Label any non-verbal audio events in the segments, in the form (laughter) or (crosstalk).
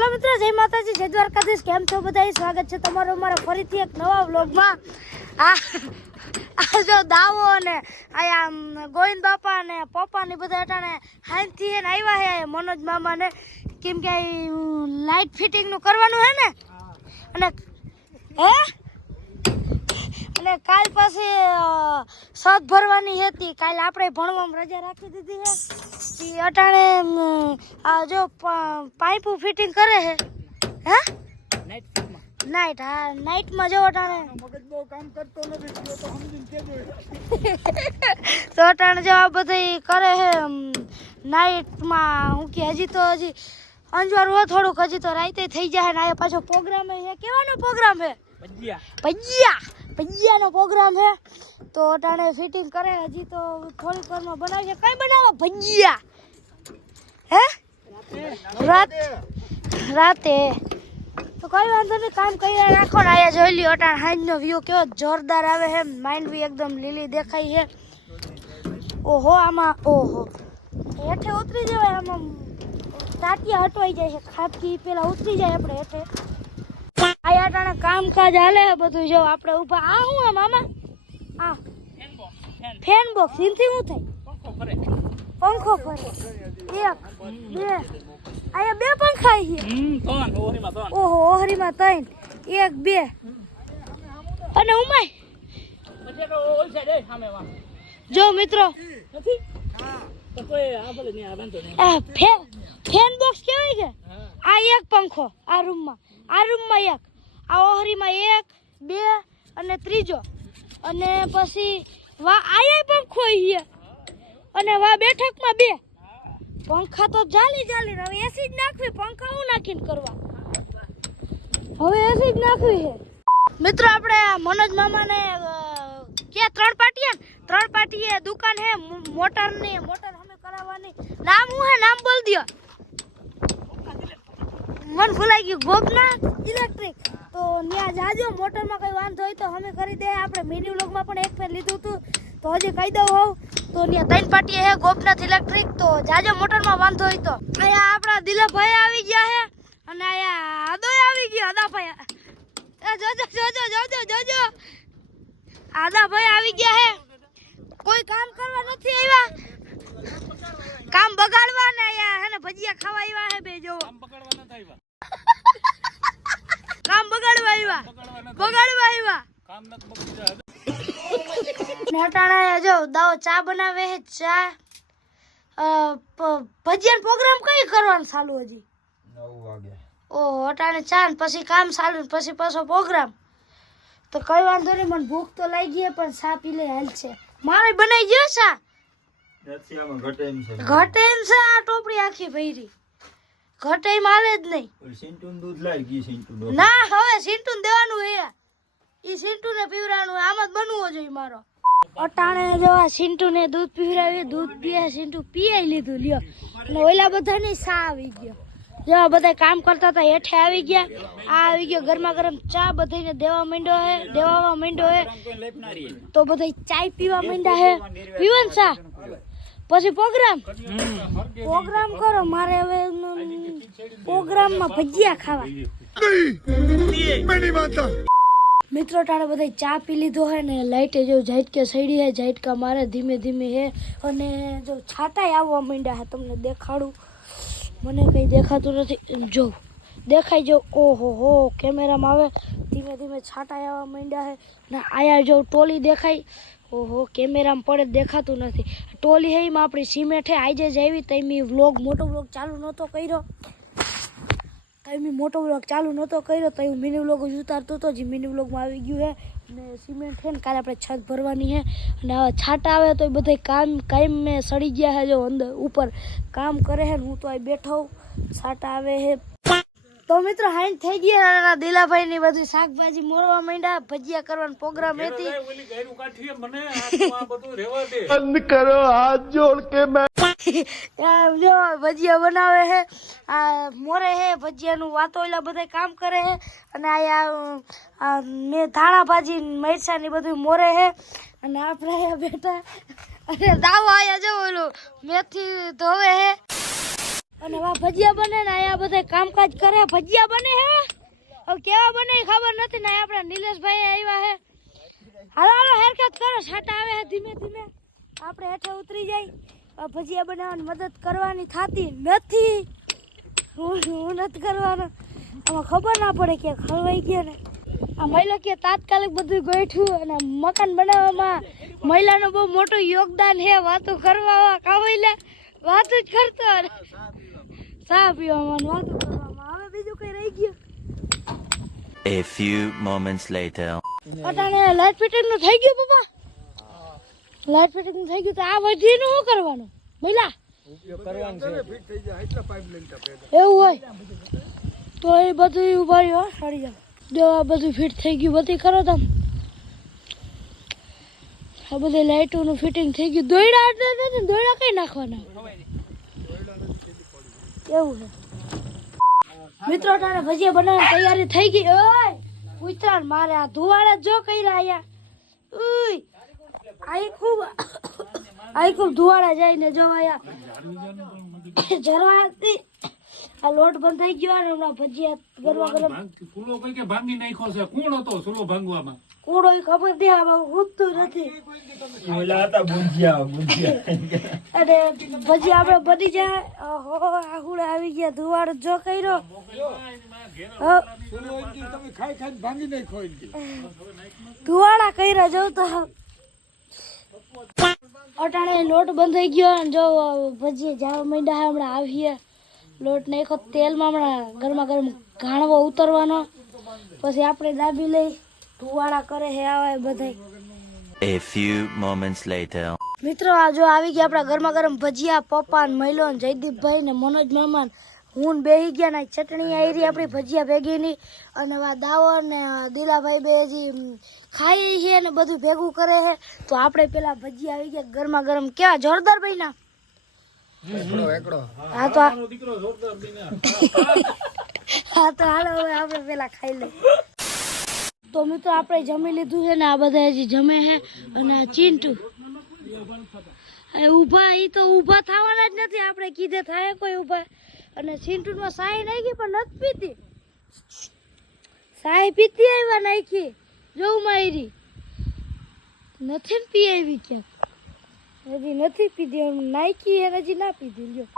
હાલો મિત્રો, જય માતાજી, જય દ્વારકાધીશ. કેમ છો બધા સ્વાગત છે તમારું અમારા ફરીથી એક નવા વ્લોગમાં. આ આ જો દાવો ને આયા ગોવિંદ બાપા ને પપ્પા ને બધા અટાણે હાઈથી એને આવ્યા હે મનોજ મામા ને કેમ કે લાઇટ ફિટિંગનું કરવાનું હે ને? અને હે? અને કાલ પાસે સત ભરવાની હતી. કાલ આપણે ભણવામાં રજા રાખી દીધી છે. એ અટાણે આ જો પ- પાઇપો ફિટિંગ કરે છે. હે? નાઈટ હા નાઈટમાં જો અટાણે. મગજ બહુ કામ કરતો નથી તો સમજીને કેજો (laughs) તો અટાણે જો આ બધી કરે છે નાઈટમાં હું કે હજી તો હજી અંજવારું હોય થોડુંક હજી તો રાતે થઈ જાય ને આ પાછો પ્રોગ્રામ છે કેવાનો પ્રોગ્રામ છે ભજીયા. ભજીયા! ભજીયાનો પ્રોગ્રામ છે. તો અટાણે ફિટિંગ કરે, હજી તો થોડીક વારમાં બનાવશે કઈ બનાવો? ભૈયા હે? રાત રાતે. તો કઈ વાંધો નહીં, કામ કરી રાખો ને. આયા જોઈ લ્યો, અટાણ હાંજનો વ્યૂ કેવો જોરદાર આવે છે. માઇન્ડ બી એકદમ લીલી દેખાય છે. ઓહો, આમાં, ઓહો. હેઠે ઉતરી જવાય, આમાં તાટિયા હટવાઈ જાય છે. ખાપકી પેલા ઉતરી જાય આપણે હેઠે. આયા અટાણે કામકાજ હાલે છે બધું. જો, આપણે ઊભા. આ શું હે મામા આ. ફેન બોક્સ એનથી શું થાય? પંખો ફરે. પંખો ફરે એક, બે. આયા બે પંખા છે. હમ ત્રણ ઓરીમાં ત્રણ ઓહો, ઓહરીમાં ત્રણ. એક, બે. અને ઉમાય. પછી તો ઓલ સાઈડ એ સામે વાં જો, મિત્રો. નથી તો કોઈ આ ભલે નહીં આ વાંધો નહીં આ ફેન ફેન બોક્સ કેવાય કે? હા આ એક પંખો, આ રૂમમાં આ રૂમમાં એક. આ ઓહરીમાં એક, બે અને ત્રીજો. અને પછી વા આયા પંખો છે અને વા બેઠકમાં બે. પંખા તો જાલી જાલી હવે એસી જ નાખવી, પંખા હું નાખીને કરવા? હવે એસી જ નાખવી છે. મિત્રો, આપણે મનોજ મામાને કે ત્રણ પાટીએ ત્રણ પાટીએ દુકાન હે મોટરની, મોટર અમે કરાવવાની. નામ હું હે? નામ બોલ દિયો. મન ભૂલાઈ ગયું. ગોપના ઇલેક્ટ્રિક. તો ત્યાં જાજો, મોટરમાં કંઈ વાંધો હોય તો અમે કરી દે આપણે મિની વ્લોગમાં પણ એક ફેર લીધું હતું. તો હજી કહી દઉં હોઉં. તો ત્યાં ત્રણ પાટીએ હે, ગોપનાથ ઇલેક્ટ્રિક તો જાજો, મોટરમાં વાંધો હોય તો. અહીંયા આપણા દિલીપભાઈ આવી ગયા હે. અને અહીંયા આદોય આવી ગયા, આદાભાઈ. જોજો જોજો જોજો જોજો. આદાભાઈ આવી ગયા હે. કોઈ કામ કરવા નથી આવ્યા. કામ બગાડવા ને અહીંયા હે ને ભજીયા ખાવા આવ્યા હે બે જો. આમ બગાડવા આવ્યા. કામ નથી બગડી જાય જો દાવો ચા બનાવે હે ચા ભજીયાનો પ્રોગ્રામ કઈ કરવાનો ચાલુ હજી? 9 વાગે. ઓ અટાણે ચા ને પછી કામ ચાલુ ને પછી પાછો પ્રોગ્રામ તો કઈ વાંધો નહીં મને ભૂખ તો લાગી ગઈ પણ ચા પી લે હાલ છે. મારે બનાવી ગયો ચા. નથી આમાં ઘટે એમ છે. ઘટે એમ છે આ ટોપડી આખી ભરી. ઘટે માલે જ નહીં. સિંટુ દૂધ લાવી ગઈ સિંટુ ના હવે સિંટુ ઈ સિંટુ ને પીવરાણું હે. આમ જ બનવો જોઈએ મારો. અટાણે જોવા સિંટુ ને દૂધ પીવરાવ્યું દૂધ પીએ સિંટુ પીએ લીધું લ્યો. અને ઓલા બધાને સા આવી ગયો. જેવા બધા કામ કરતા હતા હેઠે આવી ગયા. આ આવી ગયો ગરમા ગરમ ચા બધાને દેવા માંડ્યો હે દેવા માંડ્યો હે. તો બધા ચાય પીવા માંડ્યા હે. પીવન ચા? પછી પ્રોગ્રામ? પ્રોગ્રામ કરો મારે હવે પ્રોગ્રામમાં ભજીયા ખાવા. મિત્રો ટાણે બધા ચા પી લીધો હે ને લાઈટે જો ઝાટકે સડી હે, ઝાટકા મારે ધીમે ધીમે હે. અને જો છાતાય આવવા માંડ્યા હે, તમને દેખાડું. મને કંઈ દેખાતું નથી. જો દેખાય જો ઓહો હો, કેમેરામાં આવે. ધીમે ધીમે છાંટાય આવવા માંડ્યા હે. ને આયા જો ટોલી દેખાય. ઓહો, કેમેરામાં પડે દેખાતું નથી. ટોલી હે એમાં આપણી સિમેન્ટ હે આજે જ આવી તો વ્લોગ, મોટો વ્લોગ ચાલુ નહોતો કર્યો. મેં મોટો વ્લોગ ચાલુ નહોતો કર્યો તો હું મિની વ્લોગ જ ઉતારતો હતો. જે મિની વ્લોગમાં આવી ગયું હે અને સિમેન્ટ છે ને કાલે આપણે છત ભરવાની છે. અને હવે છાંટા આવે તો એ બધા કામ કાયમ મેં સડી ગયા છે જો અંદર ઉપર. કામ કરે છે ને હું તો અહીં બેઠો. છાંટા આવે છે. તો મિત્રો હાઈન થઈ ગયા દિલાભાઈ ની બધી શાકભાજી મોરવા માંડ્યા ભજીયા કરવાનો પ્રોગ્રામ હતી. બંધ કરો હાથ જોડ આ જો ભજીયા બનાવે છે. આ મોરે છે, ભજીયાનું વાતો એટલે બધા કામ કરે છે. અને આ મેં ધાણા ભાજી, મરચા ને બધું મોરે છે. અને આપણે અહીંયા બેઠા અને દાવો આયા જો ઓલું મેથી ધોવે છે. અને વા ભજીયા બને ને અહીંયા બધા કામકાજ કરે. ભજીયા બને હે હવે કેવા બને ખબર નથી ને આપણા નિલેશભાઈ આવ્યા હે હાલો હાલો, હેરકત કરો. છાટા આવે છે ધીમે ધીમે. આપણે હેઠે ઉતરી જાય. ભજીયા બનાવવાની મદદ કરવાની થતી નથી. હું હું નથી કરવાનો. આમાં ખબર ના પડે કે ખરવાઈ ગયા ને. આ મહિલા કે તાત્કાલિક બધું ગોઠવું અને મકાન બનાવવામાં મહિલાનું બહુ મોટું યોગદાન છે. વાતો કરવામાં કાવઈલા વાતો જ કરતો અને ચા પીવામાં વાતો કરવામાં. હવે બીજું કઈ રહી ગયું. A few moments later. અટાણે લાઇટ ફિટિંગનું થઈ ગયું પપ્પા? લાઇટ ફિટિંગ થઈ ગયું તો આ વધી નું શું કરવાનું? મહિલા એવું હોય. તો એ બધું ઊભા રહ્યો સડી જાવ જો આ બધું ફિટ થઈ ગયું, બધી કરો તમ. આ બધી લાઇટોનું ફિટિંગ થઈ ગયું. દોયડા નથી દોયડા કઈ નાખવાના? એવું છે. મિત્રો, તારે ભજીયા બનાવવાની તૈયારી થઈ ગઈ. ઓય, ઉતરાણ મારે આ ધુવાળા જો કર્યા આયા ઉય આઈ ખૂબ આઈ ખૂબ ધુવાડા જઈને જો આયા જરવાથી આ લોટ બંધ થઈ ગયો અને હમણાં ભજીયા ગરવા ગરમ. કૂડો કઈ કે ભાંગી નાખ્યો છે? કોણ હતો સુલો ભાંગવામાં? કૂડો ખબર દે આમાં ઉઠતું નથી. અને ભજીયા આપણે બની જાય. ઓહો આહુડે આવી ગયા. ધુવાડો જો કર્યો. હા. ધુવાડા કર્યા જવું તો અટાણે લોટ બંધ થઈ ગયો અને જો ભજીએ જાવા માંડ્યા હમણાં આવીએ. લોટ નાખો તેલમાં હમણાં ગરમા ગરમ ઘાણવો ઉતરવાનો. પછી આપણે દાબી લઈ ધુવાળા કરે હે આવે બધાય. A few moments later. મિત્રો આ જો આવી ગયા આપણા ગરમા ગરમ ભજીયા પપ્પા ને મહિલો જયદીપભાઈ ને મનોજ મહેમાન હું ને બેહી ગયા ને ચટણી આવી આપણી ભજીયા ભેગીની અને આ ને દિલાભાઈ બે હજી ખાઈ છે ને બધું ભેગું કરે છે તો આપણે પેલા ભજીયા આવી ગયા ગરમા ગરમ. કેવા જોરદાર હા તો જોરદાર બીના હા તો હાલો હવે આપણે પેલા ખાઈ લઈએ. તો મિત્રો આપણે જમી લીધું છે ને આ બધા હજી જમે છે અને આ ચીંટુ. ઊભા એ તો ઊભા થવાના જ નથી. આપણે કીધે થાય કોઈ ઊભા. અને ચીંટુમાં સાય નાખી પણ નથી પીતી. સાય પીતી આવ્યા નાખી, જોઉં મારી નથી પી આવી ક્યાંક? હજી નથી પીધી, એમ નાખી એને હજી ના પીધી, લ્યો.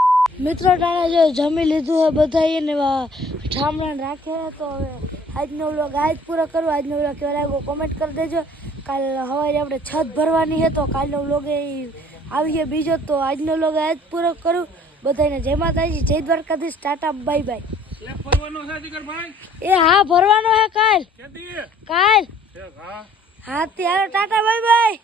મિત્રો ટાણે જો જમી લીધું હોય બધાએ ને ઠામણા રાખ્યા તો હવે આજનો વ્લોગ આજ પૂરો કરો. આજનો વ્લોગ કેવા લાગ્યો કોમેન્ટ કરી દેજો. કાલ હવાઈ આપણે છત ભરવાની છે, તો કાલનો વ્લોગ એ આવીએ બીજો, તો આજનો વ્લોગ આજ પૂરો કરું. બધાને જય માતાજી જય દ્વારકાધીશ ટાટા બાય બાય. એ હા ભરવાનો હે કાલ. કાલ. હા. હા ત્યારે ટાટા બાય બાય.